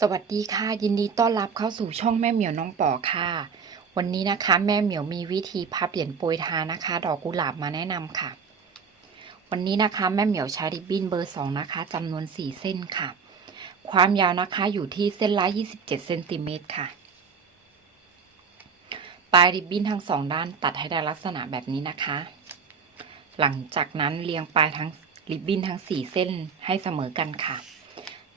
สวัสดีค่ะ ยินดีต้อนรับเข้าสู่ช่องแม่เหมียวน้องปอค่ะ วันนี้นะคะแม่เหมียวมีวิธีพับเหรียญโปรยทานนะคะ ดอกกุหลาบมาแนะนำค่ะ วันนี้นะคะแม่เหมียวใช้ริบบิ้นเบอร์สองนะคะจำนวนสี่เส้นค่ะ ความยาวนะคะอยู่ที่เส้นละ27เซนติเมตรค่ะ ปลายริบบิ้นทั้งสองด้านตัดให้ได้ลักษณะแบบนี้นะคะ หลังจากนั้นเรียงปลายทั้งริบบิ้นทั้งสี่เส้นให้เสมอกันค่ะ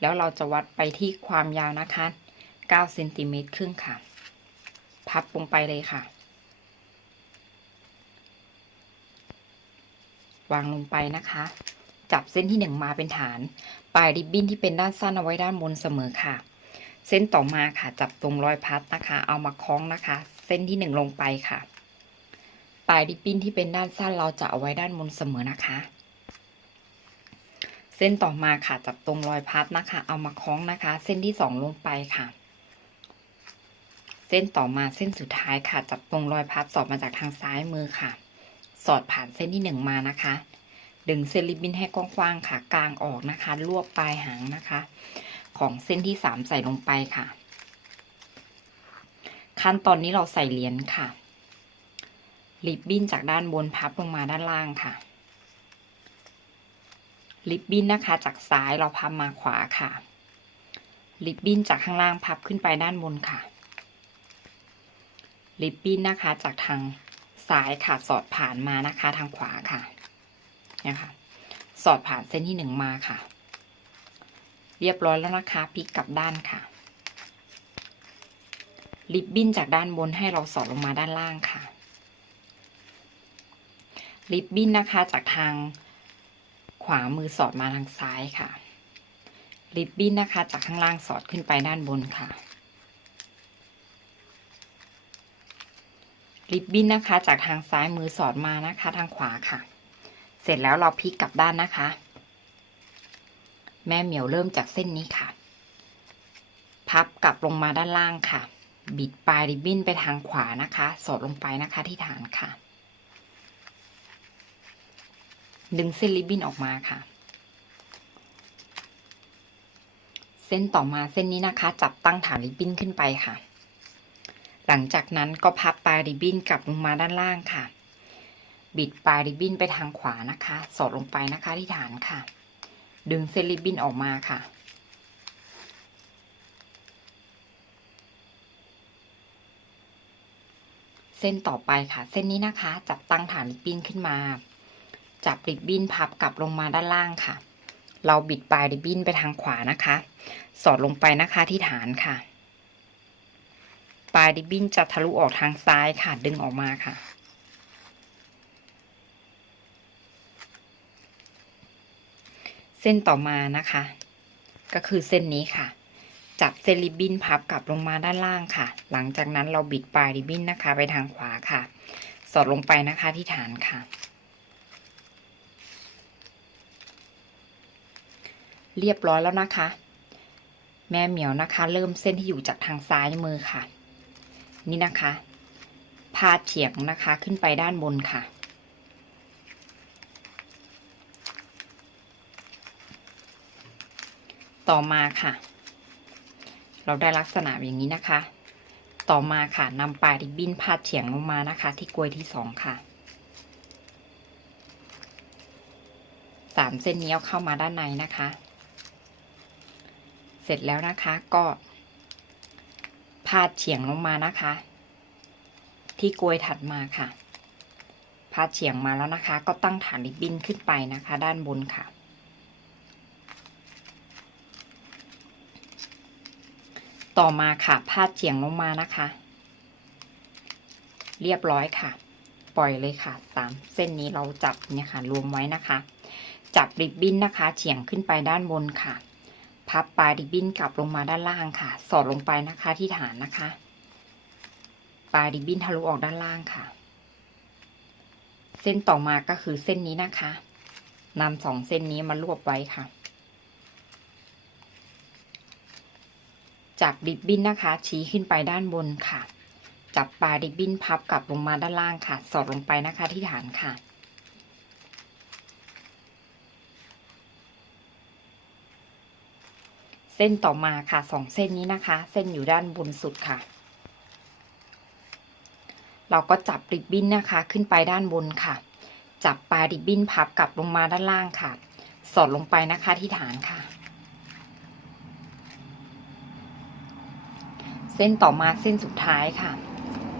แล้วเราจะวัดไปที่ความยาวนะคะ 9 เซนติเมตรครึ่งค่ะ พับลงไปเลยค่ะ วางลงไปนะคะ จับเส้นที่หนึ่งมาเป็นฐาน ปลายริบบิ้นที่เป็นด้านสั้นเอาไว้ด้านบนเสมอค่ะ เส้นต่อมาค่ะ จับตรงรอยพัดนะคะ เอามาคล้องนะคะ เส้นที่หนึ่งลงไปค่ะ ปลายริบบิ้นที่เป็นด้านสั้นเราจะเอาไว้ด้านบนเสมอนะคะ เส้นต่อมาค่ะจับตรงรอยพัดนะคะ เอามาคล้องนะคะ เส้นที่สองลงไปค่ะ เส้นต่อมาเส้นสุดท้ายค่ะ จับตรงรอยพัดสอดมาจากทางซ้ายมือค่ะ สอดผ่านเส้นที่หนึ่งมานะคะ ดึงเส้นริบบิ้นให้กว้างๆค่ะ กลางออกนะคะรวบปลายหางนะคะ ของเส้นที่สามใส่ลงไปค่ะ ขั้นตอนนี้เราใส่เหรียญค่ะริบบิ้นจากด้านบนพับลงมาด้านล่างค่ะ ริบบิ้นนะคะ จากซ้ายเราพับมาขวาค่ะริบบิ้นจากข้างล่างพับขึ้นไปด้านบนค่ะริบบิ้นนะคะจากทางซ้ายค่ะสอดผ่านมานะคะทางขวาค่ะนี่ยค่ะสอดผ่านเส้นที่หนึ่งมาค่ะ เรียบร้อยแล้วนะคะพลิกกลับด้านค่ะริบบิ้นจากด้านบนให้เราสอดลงมาด้านล่างค่ะริบบิ้นนะคะจากทาง วามือสอดมาทางซ้ายค่ะ ริบบิ้นนะคะ จากข้างล่างสอดขึ้นไปด้านบนค่ะ ริบบิ้นนะคะ จากทางซ้ายมือสอดมานะคะ ทางขวาค่ะ เสร็จแล้วเราพลิกกลับด้านนะคะ แม่เหมียวเริ่มจากเส้นนี้ค่ะ พับกลับลงมาด้านล่างค่ะ บิดปลายริบบิ้นไปทางขวานะคะ สอดลงไปนะคะที่ฐานค่ะ ดึงเส้นริบบิ้นออกมาค่ะ เส้นต่อมาเส้นนี้นะคะ จับตั้งฐานริบบิ้นขึ้นไปค่ะ หลังจากนั้นก็พับปลายริบบิ้นกลับลงมาด้านล่างค่ะ บิดปลายริบบิ้นไปทางขวานะคะ สอดลงไปนะคะที่ฐานค่ะ ดึงเส้นริบบิ้นออกมาค่ะเส้นต่อไปค่ะ เส้นนี้นะคะ จับตั้งฐานริบบิ้นขึ้นมา จับริบบิ้นพับกลับลงมาด้านล่างค่ะ เราบิดปลายริบบิ้นไปทางขวานะคะ สอดลงไปนะคะที่ฐานค่ะ ปลายริบบิ้นจะทะลุออกทางซ้ายค่ะ ดึงออกมาค่ะ เส้นต่อมานะคะ ก็คือเส้นนี้ค่ะ จับเส้นริบบิ้นพับกลับลงมาด้านล่างค่ะ หลังจากนั้นเราบิดปลายริบบิ้นนะคะ ไปทางขวาค่ะ สอดลงไปนะคะที่ฐานค่ะ เรียบร้อยแล้วนะคะ แม่เหมียวนะคะ เริ่มเส้นที่อยู่จากทางซ้ายมือค่ะ นี่นะคะพาดเฉียงนะคะขึ้นไปด้านบนค่ะ ต่อมาค่ะ เราได้ลักษณะอย่างนี้นะคะ ต่อมาค่ะนำปลายริบบิ้นพาดเฉียงลงมานะคะ ที่กลวยที่สองค่ะสามเส้นนี้เอาเข้ามาด้านในนะคะ เสร็จแล้วนะคะก็พาดเฉียงลงมานะคะ ที่กลวยถัดมาค่ะ พาดเฉียงมาแล้วนะคะ ก็ตั้งฐานริบบิ้นขึ้นไปนะคะ ด้านบนค่ะ ต่อมาค่ะ พาดเฉียงลงมานะคะ เรียบร้อยค่ะ ปล่อยเลยค่ะสามเส้นนี้เราจับเนี่ยค่ะรวมไว้นะคะ จับริบบิ้นนะคะ เฉียงขึ้นไปด้านบนค่ะ พับปลายริบบิ้นกลับลงมาด้านล่างค่ะ สอดลงไปนะคะที่ฐานนะคะ ปลายริบบิ้นทะลุออกด้านล่างค่ะ เส้นต่อมาก็คือเส้นนี้นะคะนำสองเส้นนี้มารวบไว้ค่ะจับริบบิ้นนะคะ ชี้ขึ้นไปด้านบนค่ะ จับปลายริบบิ้นพับกลับลงมาด้านล่างค่ะ สอดลงไปนะคะที่ฐานค่ะ เส้นต่อมาค่ะสองเส้นนี้นะคะ เส้นอยู่ด้านบนสุดค่ะ เราก็จับริบบิ้นนะคะ ขึ้นไปด้านบนค่ะ จับปลายริบบิ้นพับกลับลงมาด้านล่างค่ะ สอดลงไปนะคะที่ฐานค่ะ เส้นต่อมาเส้นสุดท้ายค่ะ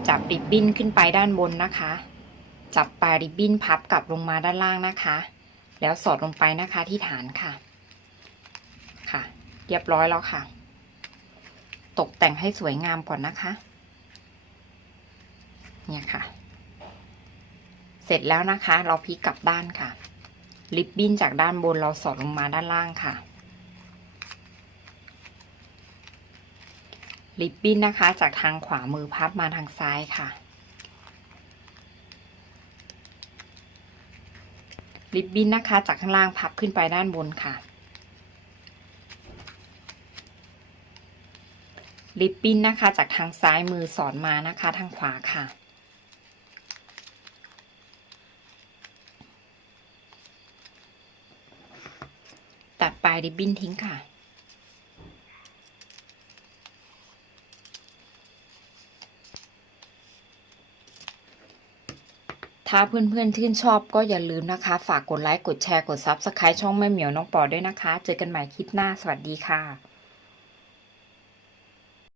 จับริบบิ้นขึ้นไปด้านบนนะคะ จับปลายริบบิ้นพับกลับลงมาด้านล่างนะคะ แล้วสอดลงไปนะคะที่ฐานค่ะ เรียบร้อยแล้วค่ะ ตกแต่งให้สวยงามก่อนนะคะ เนี่ยค่ะ เสร็จแล้วนะคะ เราพลิกกลับด้านค่ะ ริบบิ้นจากด้านบนเราสอดลงมาด้านล่างค่ะ ริบบิ้นนะคะ จากทางขวามือพับมาทางซ้ายค่ะริบบิ้นนะคะ จากข้างล่างพับขึ้นไปด้านบนค่ะ ริบบิ้นนะคะ จากทางซ้ายมือสอนมานะคะ ทางขวาค่ะ ตัดปลายริบบิ้นทิ้งค่ะถ้าเพื่อนๆ ชื่นชอบก็อย่าลืมนะคะ ฝากกดไลค์ กดแชร์ กด Subscribe ช่องแม่เหมียวน้องปอด้วยนะคะ เจอกันใหม่คลิปหน้า สวัสดีค่ะ